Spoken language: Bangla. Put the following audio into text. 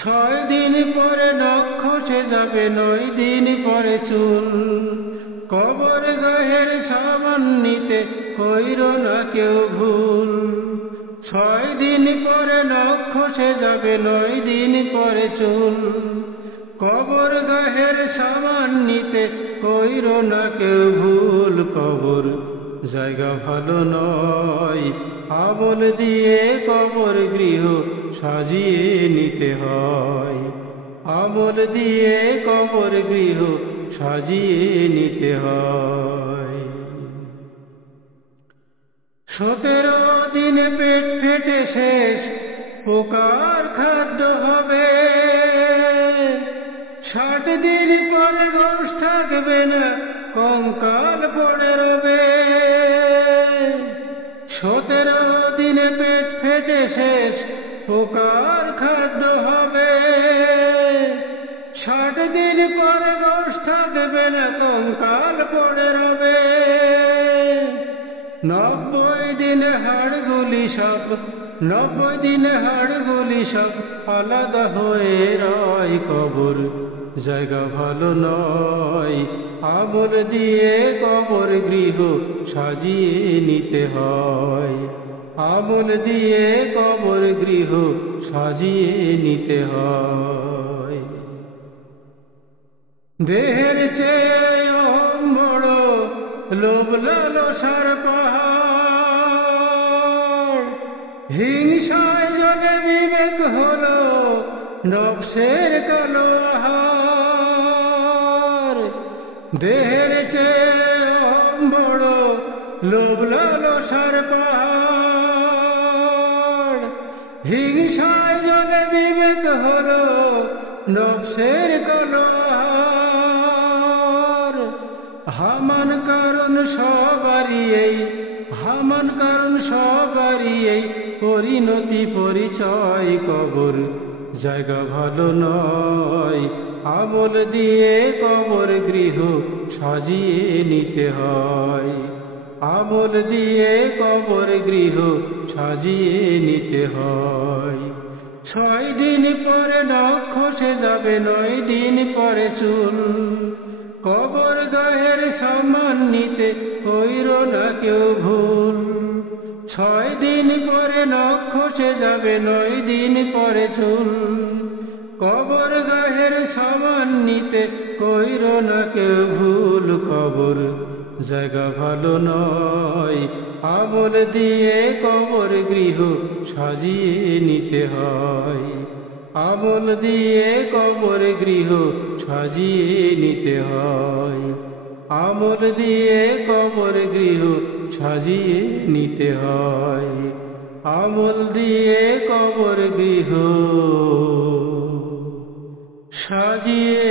6 দিন পরে নখ খসে যাবে, 9 দিন পরে চুল। কবর গাহের সামান নিতে কইরো না কেউ ভুল। 6 দিন পরে নখ খসে যাবে, 9 দিন পরে চুল। কবর গাহের সামান নিতে কইরো না কেউ ভুল। কবর জায়গা ভালো নয়, আমল দিয়ে কবর গৃহ সাজিয়ে নিতে হয়। আমল দিয়ে কবর গৃহ সাজিয়ে নিতে হয়। 17 দিনে পেট ফেটে শেষ, পোকার খাদ্য হবে। 60 দিন পরে গোশ থাকবে না, কঙ্কাল পড়ে রবে। 17 দিনে পেট ফেটে শেষ, পোকার খাদ্য হবে। 60 দিন পরে গোশ থাকবে না, কঙ্কাল পড়ে রবে। 90 দিনে হাড়গুলি সব, 90 দিনে হাড়গুলি সব আলাদা হয়ে রয়। কবর জায়গা ভালো নয়, আমল দিয়ে কবর গৃহ সাজিয়ে নিতে হয়। আমল দিয়ে কবর গৃহ সাজিয়ে নিতে হয়। দেহের চেয়ে বড় লোভ লালসার পাহাড়। হিংসায় জ্বলে বিবেক হলো নফসের কালো আহার। দেহের চেয়ে বড় লোভ লালসার পাহাড়। হিংসায় জ্বলে বিবেক হলো নফসের কালো আহার। হামান কারণ সবারই এই, হামান কারণ সবারই এই পরিণতি পরিচয়। কবর জায়গা ভালো নয়, আমল দিয়ে কবর গৃহ সাজিয়ে নিতে হয়। আমল দিয়ে কবর গৃহ সাজিয়ে নিতে হয়। 6 দিন পরে নখ খসে যাবে, 9 দিন পরে চুল। কবর গাহের সামান নিতে কইরো না কেউ ভুল। 6 দিন পরে নখ খসে যাবে, 9 দিন পরে চুল। কবর গাহের সামান নিতে কইরো না কেউ ভুল। কবর জায়গা ভালো নয়, আমল দিয়ে কবর গৃহ সাজিয়ে নিতে হয়। আমল দিয়ে কবর গৃহ সাজিয়ে নিতে হয়। আমল দিয়ে কবর গৃহ সাজিয়ে নিতে হয়। আমল দিয়ে কবর গৃহ সাজিয়ে